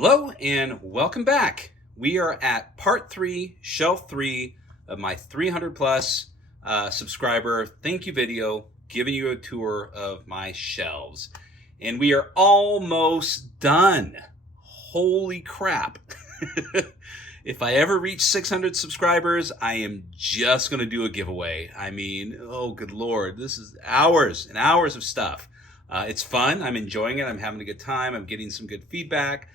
Hello and welcome back. We are at part 3, shelf 3 of my 300 plus subscriber thank you video, giving you a tour of my shelves. And we are almost done. Holy crap. If I ever reach 600 subscribers, I am just going to do a giveaway. I mean, oh good Lord, this is hours and hours of stuff. It's fun. I'm enjoying it. I'm having a good time. I'm getting some good feedback.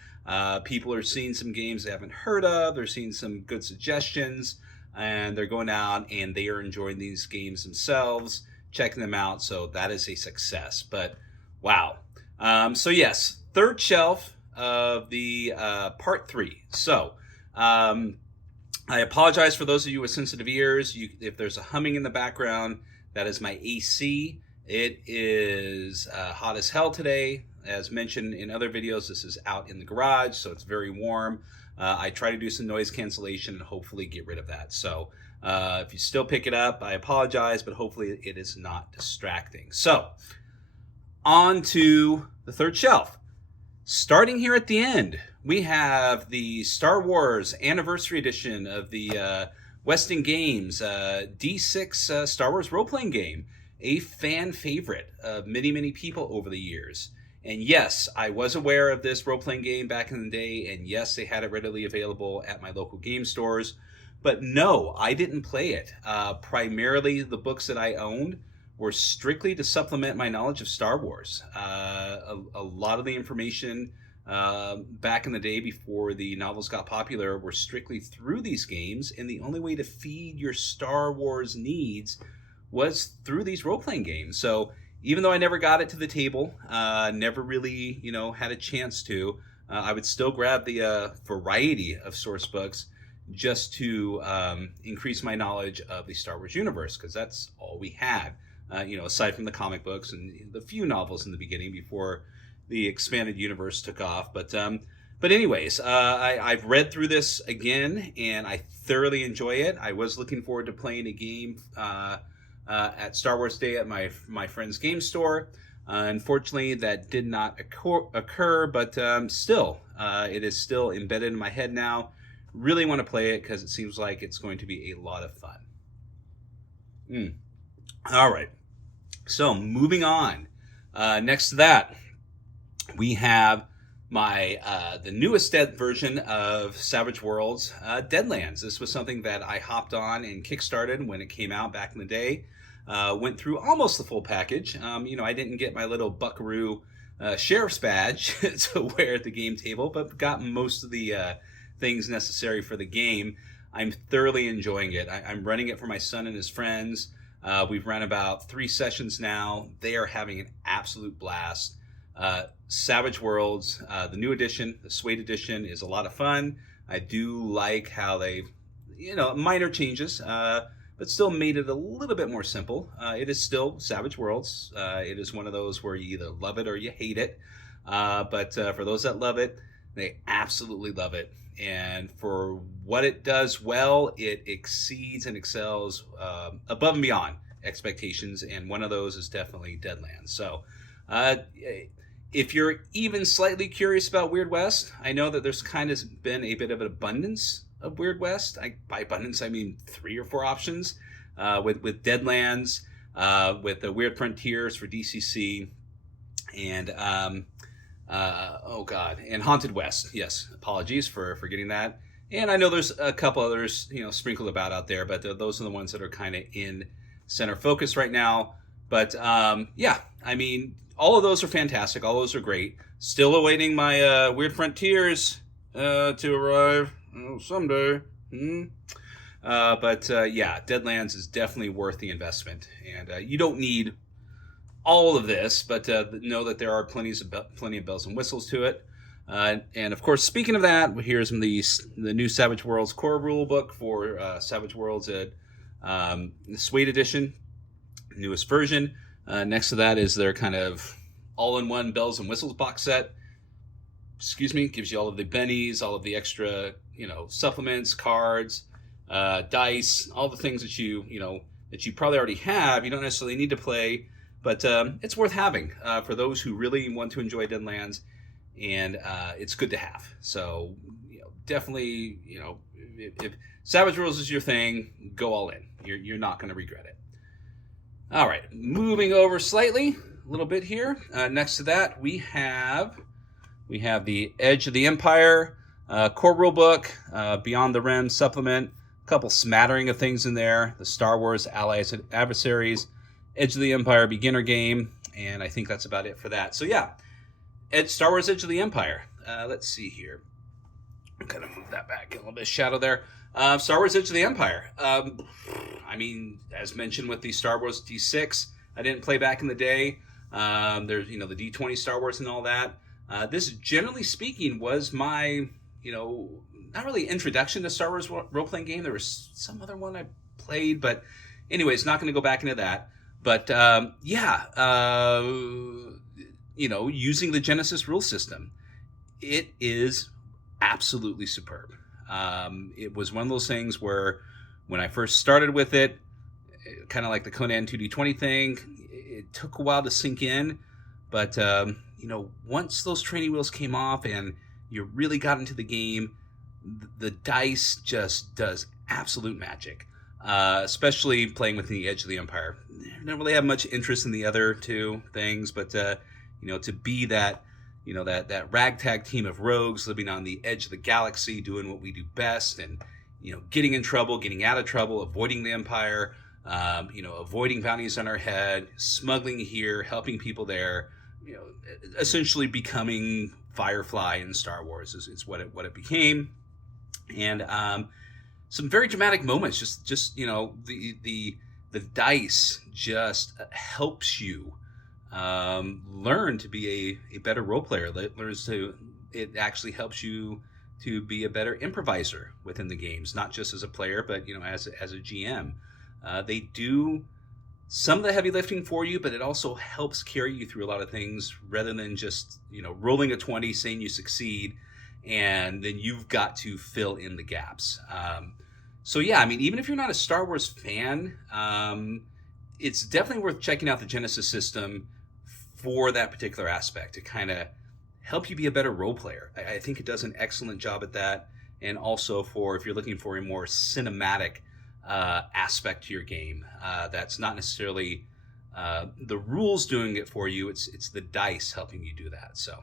People are seeing some games they haven't heard of. They're seeing some good suggestions, and they're going out and they are enjoying these games themselves, checking them out. So that is a success. But wow. So yes, third shelf of the part 3. So I apologize for those of you with sensitive ears. If there's a humming in the background, that is my AC. It is hot as hell today. As mentioned in other videos, this is out in the garage, so it's very warm. I try to do some noise cancellation and hopefully get rid of that. So if you still pick it up, I apologize, but hopefully it is not distracting. So on to the third shelf. Starting here at the end, we have the Star Wars Anniversary Edition of the Weston Games D6 Star Wars role-playing game, a fan favorite of many people over the years. And yes, I was aware of this role-playing game back in the day, and yes, they had it readily available at my local game stores. But no, I didn't play it. Primarily, the books that I owned were strictly to supplement my knowledge of Star Wars. A lot of the information back in the day before the novels got popular were strictly through these games, and the only way to feed your Star Wars needs was through these role-playing games. So even though I never got it to the table, never really, had a chance to, I would still grab the variety of source books just to increase my knowledge of the Star Wars universe, because that's all we had, aside from the comic books and the few novels in the beginning before the expanded universe took off. But anyways, I've read through this again, and I thoroughly enjoy it. I was looking forward to playing a game at Star Wars Day at my friend's game store. Unfortunately, that did not occur, but still, it is still embedded in my head now. Really want to play it because it seems like it's going to be a lot of fun. All right, so moving on. Next to that, we have the newest version of Savage Worlds, Deadlands. This was something that I hopped on and kickstarted when it came out back in the day. Went through almost the full package. I didn't get my little Buckaroo sheriff's badge to wear at the game table, but got most of the things necessary for the game. I'm thoroughly enjoying it. I'm running it for my son and his friends. We've run about 3 sessions now. They are having an absolute blast. Savage Worlds, the new edition, the SWADE edition, is a lot of fun. I do like how they, minor changes, but still made it a little bit more simple. It is still Savage Worlds. It is one of those where you either love it or you hate it. But for those that love it, they absolutely love it. And for what it does well, it exceeds and excels above and beyond expectations. And one of those is definitely Deadlands. So if you're even slightly curious about Weird West, I know that there's kind of been a bit of an abundance of Weird West. By abundance, I mean 3 or 4 options with Deadlands, with the Weird Frontiers for DCC, and and Haunted West. Yes, apologies for forgetting that. And I know there's a couple others, sprinkled about out there, but those are the ones that are kind of in center focus right now. But all of those are fantastic. All those are great. Still awaiting my Weird Frontiers to arrive someday. Deadlands is definitely worth the investment. And you don't need all of this, but know that there are plenty of bells and whistles to it. And of course, speaking of that, here's the new Savage Worlds core rule book for Savage Worlds at the SWADE edition, newest version. Next to that is their kind of all-in-one bells and whistles box set. Gives you all of the bennies, all of the extra, supplements, cards, dice, all the things that you probably already have. You don't necessarily need to play, but it's worth having for those who really want to enjoy Deadlands. and it's good to have. So definitely, if Savage Worlds is your thing, go all in. You're not going to regret it. All right, moving over slightly, a little bit here. Next to that, we have the Edge of the Empire core rulebook, Beyond the Rim supplement, a couple smattering of things in there. The Star Wars Allies and Adversaries, Edge of the Empire beginner game, and I think that's about it for that. So yeah, Star Wars Edge of the Empire. Let's see here. I'm going to move that back, get a little bit of shadow there. Star Wars Edge of the Empire. I mean, as mentioned with the Star Wars D6, I didn't play back in the day. There's, the D20 Star Wars and all that. This, generally speaking, was my, not really introduction to Star Wars role-playing game. There was some other one I played, but anyways, not going to go back into that. But, using the Genesis rule system, it is absolutely superb. It was one of those things where when I first started with it, kind of like the Conan 2D20 thing, it took a while to sink in. But, once those training wheels came off and you really got into the game, the dice just does absolute magic. Especially playing with the Edge of the Empire. I don't really have much interest in the other two things, but, to be that, that ragtag team of rogues living on the edge of the galaxy, doing what we do best, and, getting in trouble, getting out of trouble, avoiding the Empire, avoiding bounties on our head, smuggling here, helping people there, essentially becoming Firefly in Star Wars is what it became. And some very dramatic moments, just the dice just helps you learn to be a better role player. It actually helps you to be a better improviser within the games, not just as a player, but as a GM. They do some of the heavy lifting for you, but it also helps carry you through a lot of things rather than just rolling a 20, saying you succeed, and then you've got to fill in the gaps. So yeah, I mean, even if you're not a Star Wars fan, it's definitely worth checking out the Genesis system for that particular aspect to kind of help you be a better role player. I think it does an excellent job at that, and also for if you're looking for a more cinematic aspect to your game, that's not necessarily the rules doing it for you. It's the dice helping you do that. So,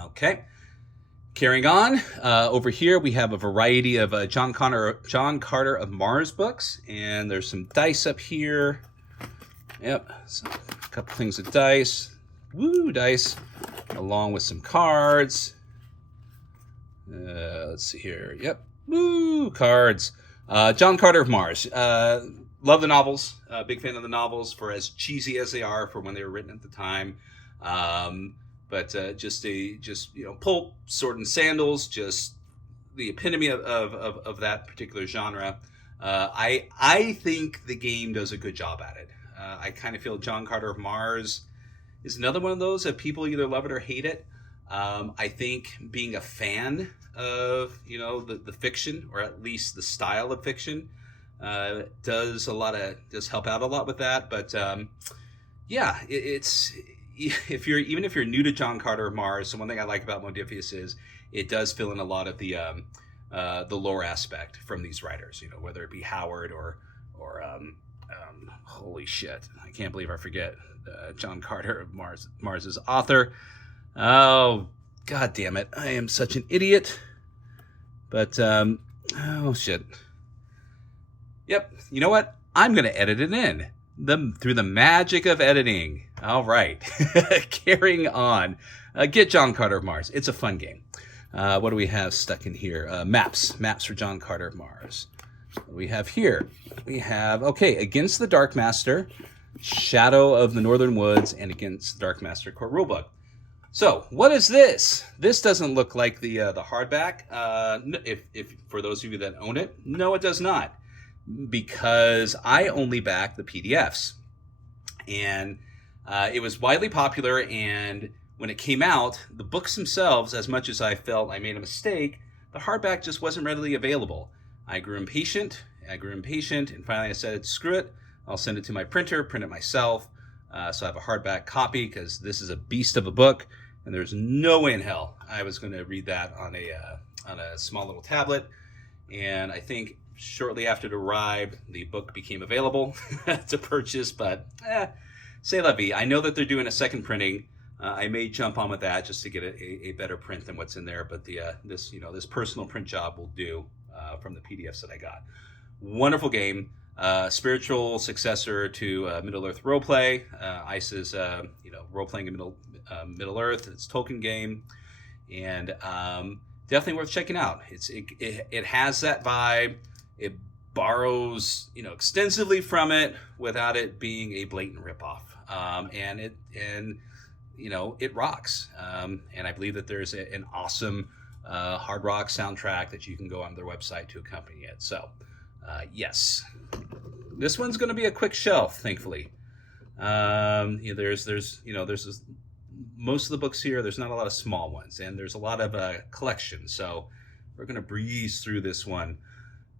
okay. Carrying on, over here we have a variety of John Carter of Mars books, and there's some dice up here. Yep, so a couple things of dice. Woo, dice, along with some cards. Let's see here. Yep, woo, cards. John Carter of Mars. Love the novels. Big fan of the novels, for as cheesy as they are for when they were written at the time. But just pulp, sword and sandals, just the epitome of that particular genre. I think the game does a good job at it. I kind of feel John Carter of Mars is another one of those that people either love it or hate it. I think being a fan of the fiction, or at least the style of fiction, does help out a lot with that. But it's if you're new to John Carter of Mars, so one thing I like about Modiphius is it does fill in a lot of the lore aspect from these writers. Whether it be Howard or holy shit, I can't believe I forget John Carter of Mars's author. Oh, god damn it, I am such an idiot. But oh shit. Yep, you know what? I'm gonna edit it in through the magic of editing. All right, carrying on. Get John Carter of Mars. It's a fun game. What do we have stuck in here? Maps for John Carter of Mars. What do we have here? We have, Against the Darkmaster, Shadow of the Northern Woods, and Against the Darkmaster core rulebook. So, what is this? This doesn't look like the hardback. If for those of you that own it, no, it does not, because I only back the PDFs, and it was widely popular. And when it came out, the books themselves, as much as I felt I made a mistake, the hardback just wasn't readily available. I grew impatient, and finally I said, screw it. I'll send it to my printer, print it myself. So I have a hardback copy, because this is a beast of a book. and there's no way in hell I was going to read that on a small little tablet. And I think shortly after it arrived, the book became available to purchase. But c'est la vie. I know that they're doing a second printing. I may jump on with that just to get a better print than what's in there. But this personal print job will do from the PDFs that I got. Wonderful game. Spiritual successor to Middle Earth Roleplay. ICE's role-playing in Middle Earth. It's a Tolkien game, and definitely worth checking out. It has that vibe. It borrows extensively from it without it being a blatant ripoff. And it rocks. And I believe that there's an awesome hard rock soundtrack that you can go on their website to accompany it. So yes, this one's going to be a quick shelf, thankfully. There's most of the books here. There's not a lot of small ones, and there's a lot of collections. So we're going to breeze through this one.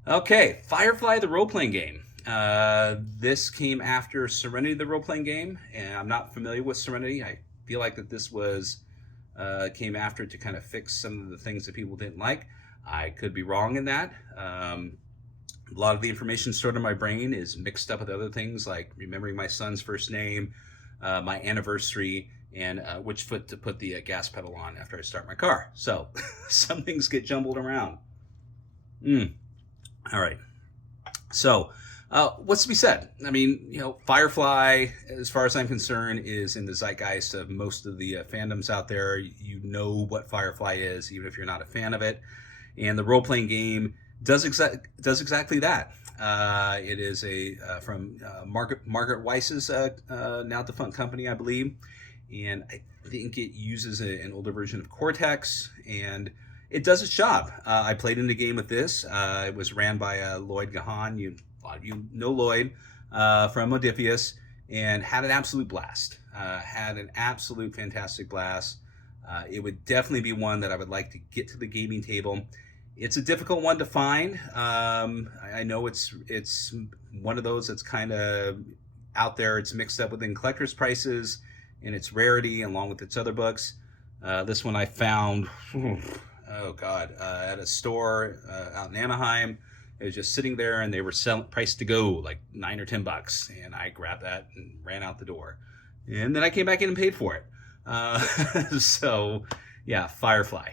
Okay, Firefly, the role-playing game. This came after Serenity, the role-playing game, and I'm not familiar with Serenity. I feel like that this came after to kind of fix some of the things that people didn't like. I could be wrong in that. A lot of the information stored in my brain is mixed up with other things, like remembering my son's first name, my anniversary, and which foot to put the gas pedal on after I start my car. So some things get jumbled around. All right. So what's to be said? I mean, Firefly, as far as I'm concerned, is in the zeitgeist of most of the fandoms out there. You know what Firefly is, even if you're not a fan of it. And the role-playing game does exactly that. It is from Margaret Weiss's now defunct company, I believe, and I think it uses an older version of Cortex, and it does its job. I played in the game with this. It was ran by Lloyd Gahan. A lot of you know Lloyd from Modiphius, and had an absolute blast. Had an absolute fantastic blast. It would definitely be one that I would like to get to the gaming table. It's a difficult one to find. I know it's one of those that's kind of out there. It's mixed up within collector's prices and its rarity, along with its other books. This one I found, at a store out in Anaheim. It was just sitting there, and they were selling priced to go like $9 or $10, and I grabbed that and ran out the door. And then I came back in and paid for it. So, yeah, Firefly.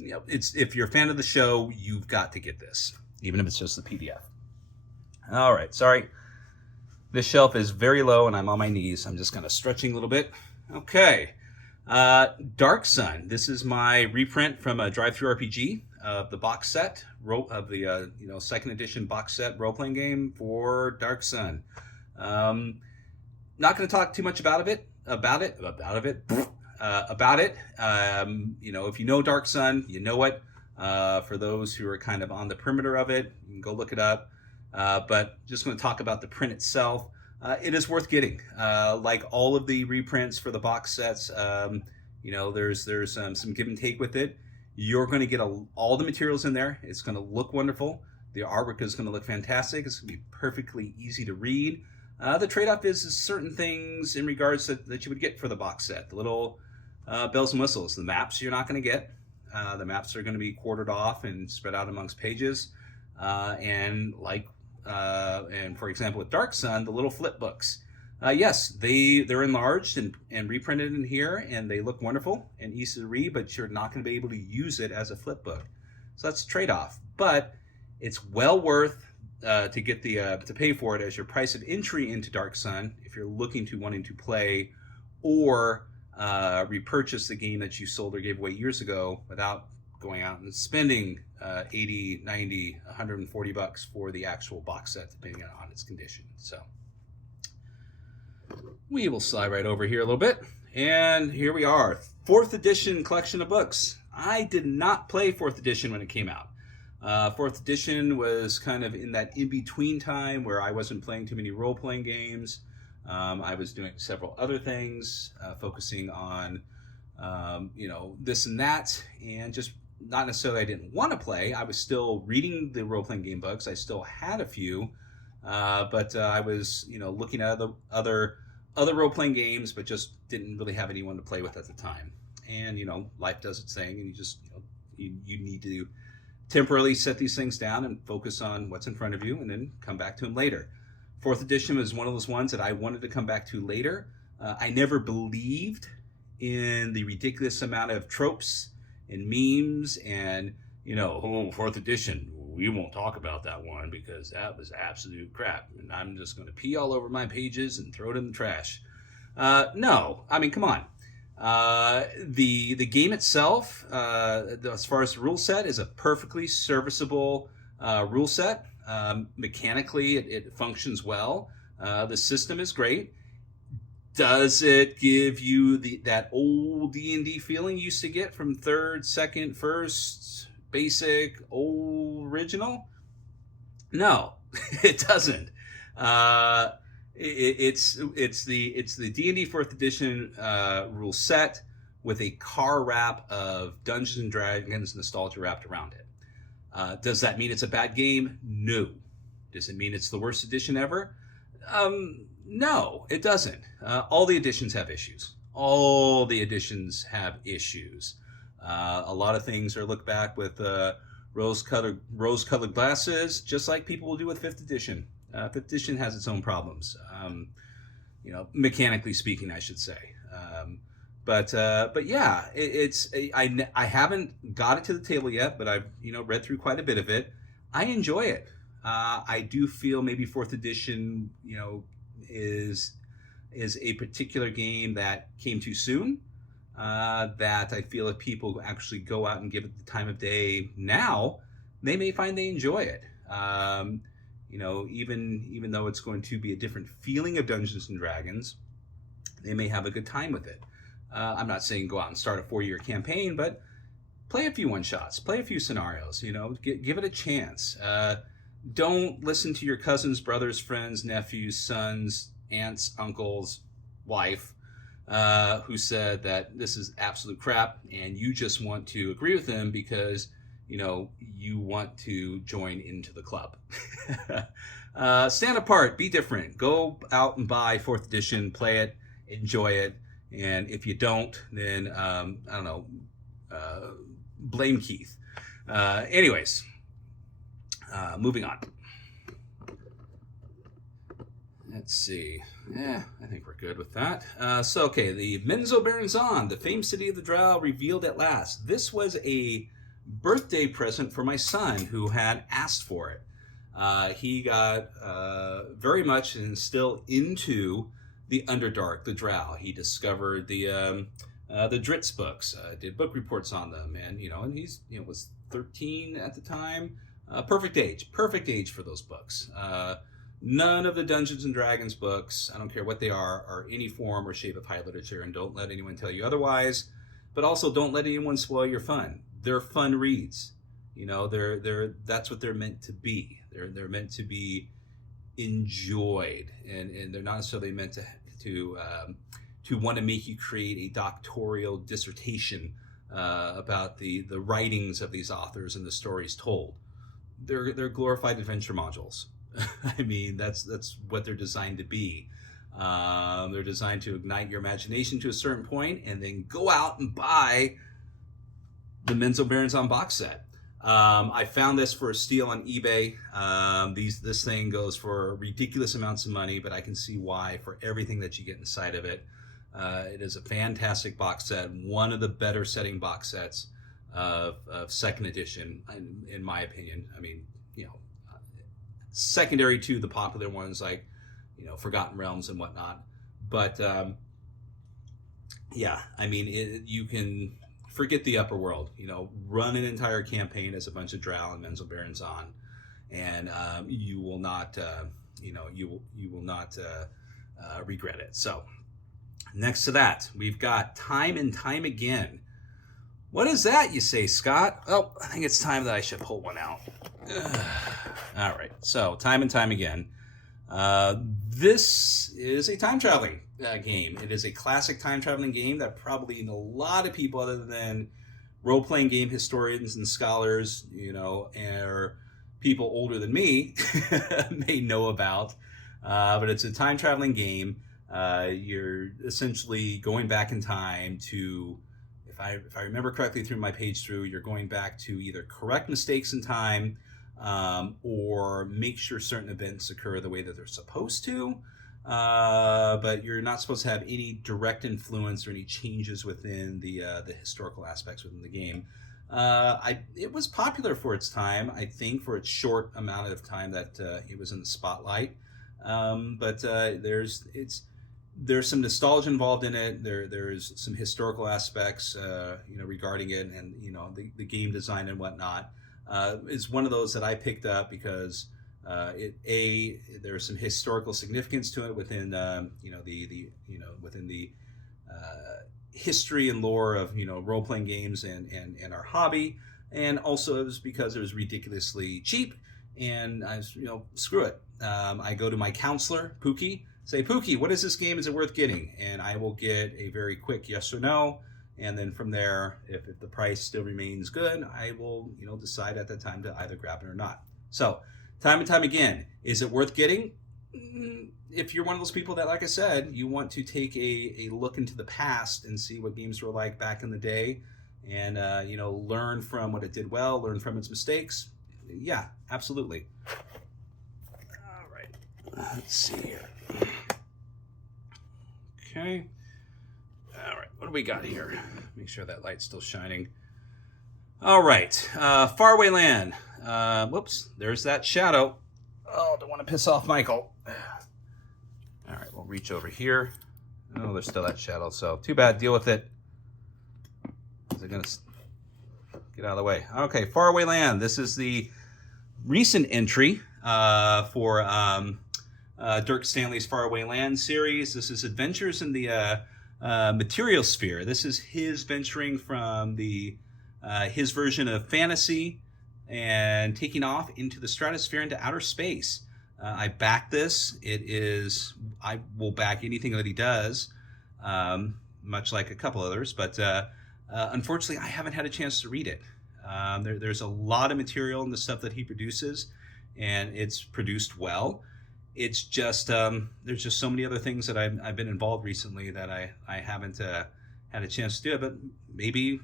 If you're a fan of the show, you've got to get this, even if it's just the PDF. All right, sorry. This shelf is very low, and I'm on my knees. I'm just kind of stretching a little bit. Okay. DarkSun. This is my reprint from a DriveThru RPG of the box set, of the second edition box set role-playing game for DarkSun. Not going to talk too much about it. If you know DarkSun, you know it. For those who are kind of on the perimeter of it, you can go look it up. But just going to talk about the print itself. It is worth getting. Like all of the reprints for the box sets, there's some give and take with it. You're going to get all the materials in there. It's going to look wonderful. The artwork is going to look fantastic. It's going to be perfectly easy to read. The trade-off is certain things in regards that you would get for the box set. The little bells and whistles. The maps you're not going to get. The maps are going to be quartered off and spread out amongst pages. And for example with DarkSun, the little flip books. Yes, they're enlarged and reprinted in here, and they look wonderful and easy to read, but you're not going to be able to use it as a flip book. So that's a trade-off. But it's well worth to get to pay for it as your price of entry into DarkSun if you're wanting to play or repurchase the game that you sold or gave away years ago without going out and spending $80, $90, $140 for the actual box set, depending on its condition. So we will slide right over here a little bit, and here we are, 4th edition collection of books. I did not play 4th edition when it came out. 4th edition was kind of in that in-between time where I wasn't playing too many role-playing games. I was doing several other things, focusing on, this and that, and just not necessarily I didn't want to play. I was still reading the role-playing game books. I still had a few, but I was, looking at other role-playing games, but just didn't really have anyone to play with at the time. and life does its thing, and you just you need to temporarily set these things down and focus on what's in front of you, and then come back to them later. Fourth edition was one of those ones that I wanted to come back to later. I never believed in the ridiculous amount of tropes and memes and fourth edition, we won't talk about that one because that was absolute crap, and I'm just going to pee all over my pages and throw it in the trash. No, I mean, come on. The game itself, as far as the rule set, is a perfectly serviceable rule set. Mechanically, it functions well. The system is great. Does it give you that old D&D feeling you used to get from third, second, first, basic, old, original? No, it doesn't. It's the D&D 4th edition rule set with a car wrap of Dungeons and Dragons nostalgia wrapped around it. Does that mean it's a bad game? No. Does it mean it's the worst edition ever? No, it doesn't. All the editions have issues. All the editions have issues. A lot of things are looked back with rose-colored glasses, just like people will do with 5th edition. 5th edition has its own problems, mechanically speaking, I should say. But yeah, I haven't got it to the table yet, but I've read through quite a bit of it. I enjoy it. I do feel maybe 4th edition, is a particular game that came too soon. That I feel if people actually go out and give it the time of day now, they may find they enjoy it. Even though it's going to be a different feeling of Dungeons and Dragons, they may have a good time with it. I'm not saying go out and start a 4-year campaign, but play a few one-shots, play a few scenarios, give it a chance. Don't listen to your cousins, brothers, friends, nephews, sons, aunts, uncles, wife, who said that this is absolute crap, and you just want to agree with them because you want to join into the club. Stand apart, be different. Go out and buy 4th edition, play it, enjoy it, and if you don't, then I don't know, blame Keith. Anyways, moving on. Let's see. I think we're good with that. Okay, the Menzoberranzan, the famed city of the Drow, revealed at last. This was a birthday present for my son, who had asked for it. He got very much and still into the Underdark, the Drow. He discovered the Dritz books, did book reports on them, and and he's was 13 at the time. Perfect age for those books. None of the Dungeons and Dragons books, I don't care what they are any form or shape of high literature, and don't let anyone tell you otherwise. But also, don't let anyone spoil your fun. They're fun reads. That's what they're meant to be. They're meant to be enjoyed, and they're not necessarily meant to want to make you create a doctoral dissertation about the writings of these authors and the stories told. They're glorified adventure modules. I mean, that's what they're designed to be. They're designed to ignite your imagination to a certain point, and then go out and buy the Menzoberranzan Box Set. I found this for a steal on eBay. This thing goes for ridiculous amounts of money, but I can see why for everything that you get inside of it. It is a fantastic box set, one of the better setting box sets of 2nd edition, in my opinion. I mean, secondary to the popular ones like, Forgotten Realms and whatnot. But yeah, I mean, you can forget the upper world. Run an entire campaign as a bunch of Drow and Menzoberranzan, and you will not, you will not regret it. So, next to that, we've got Time and Time Again. What is that, you say, Scott? Oh, I think it's time that I should pull one out. All right, so Time and Time Again. This is a time traveling game. It is a classic time traveling game that probably a lot of people, other than role-playing game historians and scholars, or people older than me, may know about. But it's a time traveling game. You're essentially going back in time to, if if I remember correctly through my page through, you're going back to either correct mistakes in time or make sure certain events occur the way that they're supposed to. But you're not supposed to have any direct influence or any changes within the historical aspects within the game. It was popular for its time, I think, for its short amount of time that it was in the spotlight. But there's some nostalgia involved in it. There's some historical aspects, regarding it, and the game design and whatnot. It's one of those that I picked up because there's some historical significance to it within within the history and lore of role-playing games and our hobby, and also it was because it was ridiculously cheap, and I was, screw it. I go to my counselor, Pookie, say, Pookie, what is this game? Is it worth getting? And I will get a very quick yes or no. And then from there, if the price still remains good, I will, decide at that time to either grab it or not. So time and time again, is it worth getting? If you're one of those people that, like I said, you want to take a look into the past and see what games were like back in the day, and learn from what it did well, learn from its mistakes. Yeah, absolutely. All right, let's see here. Okay. All right, what do we got here? Make sure that light's still shining. All right, Faraway Land. Whoops, there's that shadow. Oh, don't want to piss off Michael. All right, we'll reach over here. Oh, there's still that shadow, so too bad. Deal with it. Is it going to get out of the way? Okay, Faraway Land. This is the recent entry for Dirk Stanley's Faraway Land series. This is Adventures in the Materiosphere. This is his venturing from his version of fantasy and taking off into the stratosphere, into outer space. I back this. I will back anything that he does, much like a couple others, but unfortunately, I haven't had a chance to read it. There's a lot of material in the stuff that he produces, and it's produced well. It's just there's just so many other things that I've been involved recently that I haven't had a chance to do it. But maybe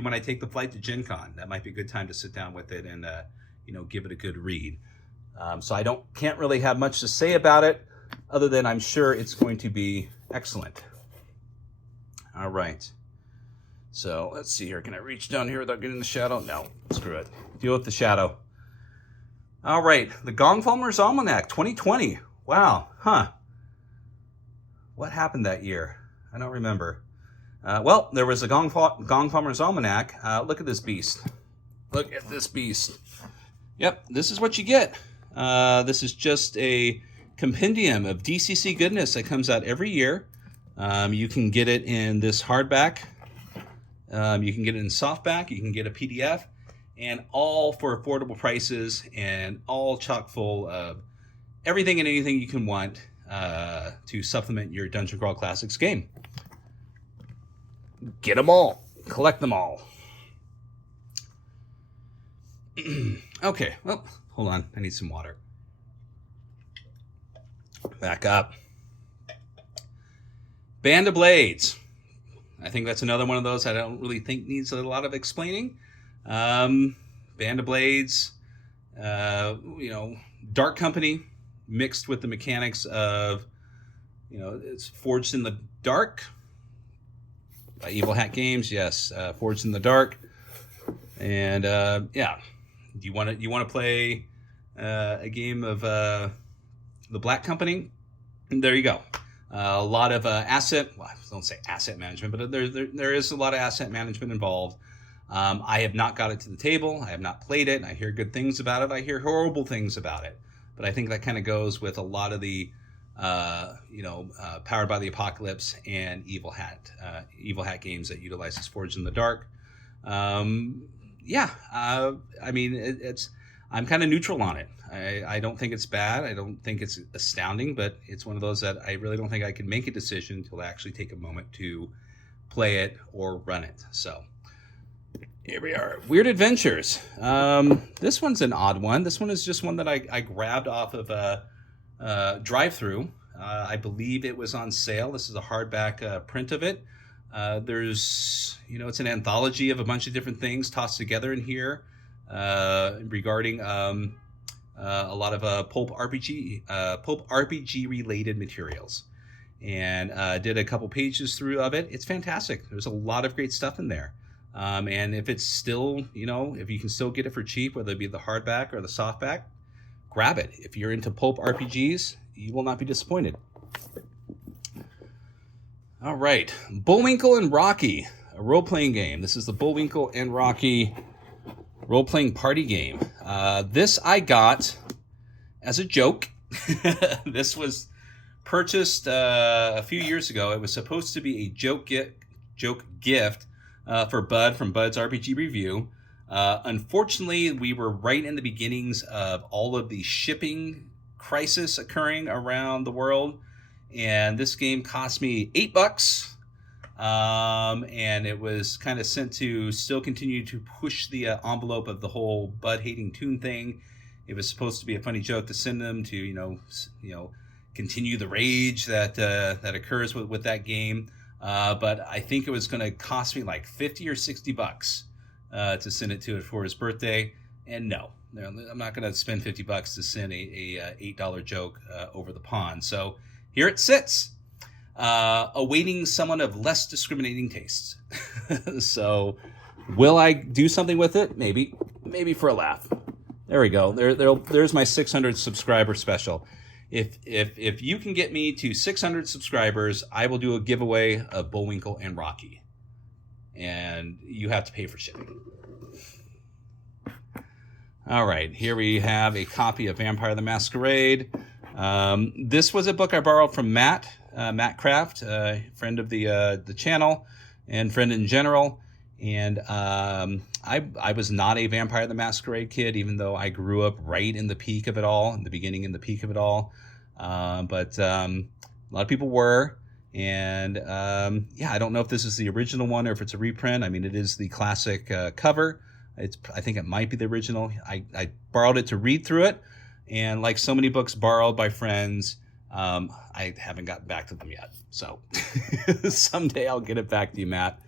when I take the flight to Gen Con, that might be a good time to sit down with it and give it a good read. So I can't really have much to say about it, other than I'm sure it's going to be excellent. All right. So let's see here. Can I reach down here without getting the shadow? No, screw it. Deal with the shadow. All right, the Gongfarmer's Almanac 2020. Wow, huh. What happened that year? I don't remember. Well, there was a Gongfarmer's Almanac. Look at this beast. Look at this beast. Yep, this is what you get. This is just a compendium of DCC goodness that comes out every year. You can get it in this hardback. You can get it in softback. You can get a PDF. And all for affordable prices, and all chock full of everything and anything you can want to supplement your Dungeon Crawl Classics game. Get them all. Collect them all. Okay, well, hold on. I need some water. Back up. Band of Blades. I think that's another one of those I don't really think needs a lot of explaining. Band of Blades, Dark Company mixed with the mechanics of, it's Forged in the Dark by Evil Hat Games. Yes, Forged in the Dark, and yeah, you want to play a game of the Black Company? There you go. A lot of don't say asset management, but there is a lot of asset management involved. I have not got it to the table. I have not played it. I hear good things about it. I hear horrible things about it. But I think that kind of goes with a lot of the, Powered by the Apocalypse and Evil Hat games that utilizes Forged in the Dark. I'm kind of neutral on it. I don't think it's bad. I don't think it's astounding, but it's one of those that I really don't think I can make a decision until I actually take a moment to play it or run it. So here we are. Weird Adventures. This one's an odd one. This one is just one that I grabbed off of DriveThru. I believe it was on sale. This is a hardback print of it. There's, it's an anthology of a bunch of different things tossed together in here regarding a lot of pulp RPG related materials, and did a couple pages through of it. It's fantastic. There's a lot of great stuff in there. And if it's still, if you can still get it for cheap, whether it be the hardback or the softback, grab it. If you're into pulp RPGs, you will not be disappointed. All right, Bullwinkle and Rocky, a role-playing game. This is the Bullwinkle and Rocky role-playing party game. This I got as a joke. This was purchased a few years ago. It was supposed to be a joke gift for Bud from Bud's RPG Review. Unfortunately, we were right in the beginnings of all of the shipping crisis occurring around the world, and this game cost me $8. And it was kind of sent to still continue to push the envelope of the whole Bud hating Toon thing. It was supposed to be a funny joke to send them to, continue the rage that occurs with that game. But I think it was going to cost me like $50 or $60 to send it to it for his birthday. And no, I'm not going to spend $50 to send a $8 joke over the pond. So here it sits, awaiting someone of less discriminating tastes. So will I do something with it? Maybe for a laugh. There we go. There's my 600 subscriber special. If you can get me to 600 subscribers, I will do a giveaway of Bullwinkle and Rocky. And you have to pay for shipping. All right, here we have a copy of Vampire the Masquerade. This was a book I borrowed from Matt Craft, friend of the channel and friend in general. And I was not a Vampire the Masquerade kid, even though I grew up right in the peak of it all, in the beginning and the peak of it all. But a lot of people were. And I don't know if this is the original one or if it's a reprint. I mean, it is the classic cover. I think it might be the original. I borrowed it to read through it. And like so many books borrowed by friends, I haven't gotten back to them yet. So someday I'll get it back to you, Matt.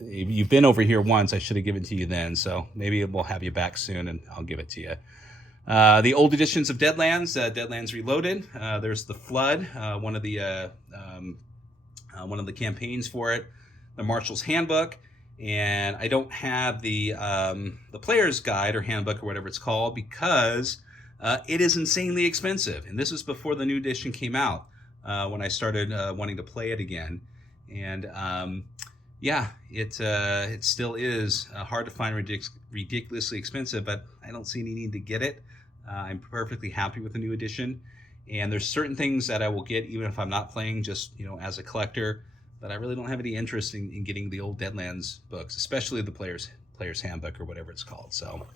You've been over here once. I should have given it to you then. So maybe we'll have you back soon and I'll give it to you. The old editions of Deadlands, Deadlands Reloaded. There's the Flood, one of the campaigns for it. The Marshal's Handbook. And I don't have the player's guide or handbook or whatever it's called because it is insanely expensive. And this was before the new edition came out when I started wanting to play it again. And it still is hard to find, ridiculously expensive, but I don't see any need to get it. I'm perfectly happy with the new edition. And there's certain things that I will get even if I'm not playing, just as a collector. But I really don't have any interest in getting the old Deadlands books, especially the player's handbook or whatever it's called. So,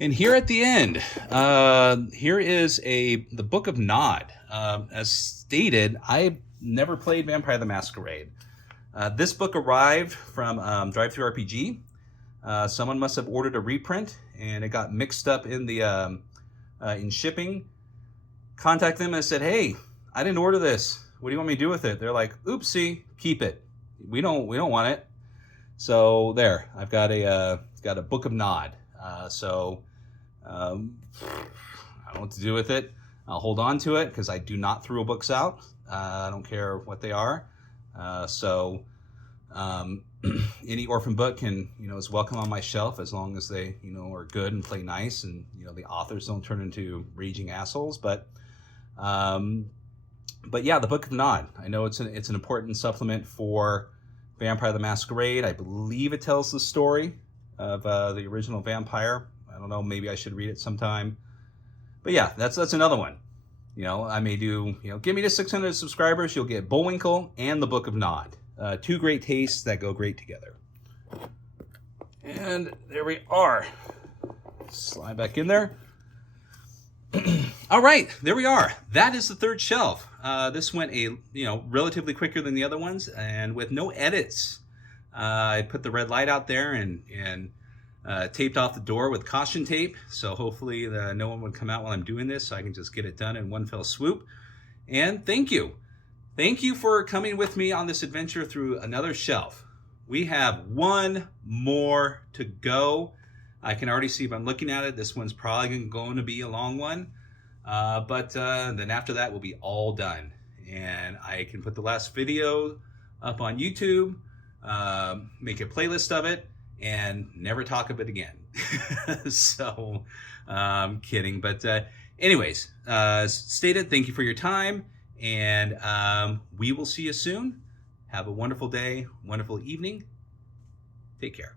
and here at the end, here is the Book of Nod. As stated, I've never played Vampire the Masquerade. This book arrived from DriveThru RPG. Someone must have ordered a reprint, and it got mixed up in the in shipping. Contact them and said, "Hey, I didn't order this. What do you want me to do with it?" They're like, "Oopsie, keep it. We don't want it." So there, I've got a Book of Nod. I don't know what to do with it. I'll hold on to it because I do not throw books out. I don't care what they are. Any orphan book is welcome on my shelf as long as they are good and play nice and the authors don't turn into raging assholes. But yeah, the Book of Nod. I know it's an important supplement for Vampire the Masquerade. I believe it tells the story of the original vampire. I don't know. Maybe I should read it sometime. But yeah, that's another one. I may do. Give me to 600 subscribers. You'll get Bullwinkle and the Book of Nod. Two great tastes that go great together. And there we are. Slide back in there. All right, there we are. That is the third shelf. This went relatively quicker than the other ones, and with no edits. I put the red light out there and taped off the door with caution tape, so hopefully no one would come out while I'm doing this, so I can just get it done in one fell swoop. And thank you. Thank you for coming with me on this adventure through another shelf. We have one more to go. I can already see if I'm looking at it, this one's probably going to be a long one. But then after that, we'll be all done. And I can put the last video up on YouTube, make a playlist of it, and never talk of it again. So, I'm kidding. But anyways, stated, thank you for your time. And we will see you soon. Have a wonderful day, wonderful evening. Take care.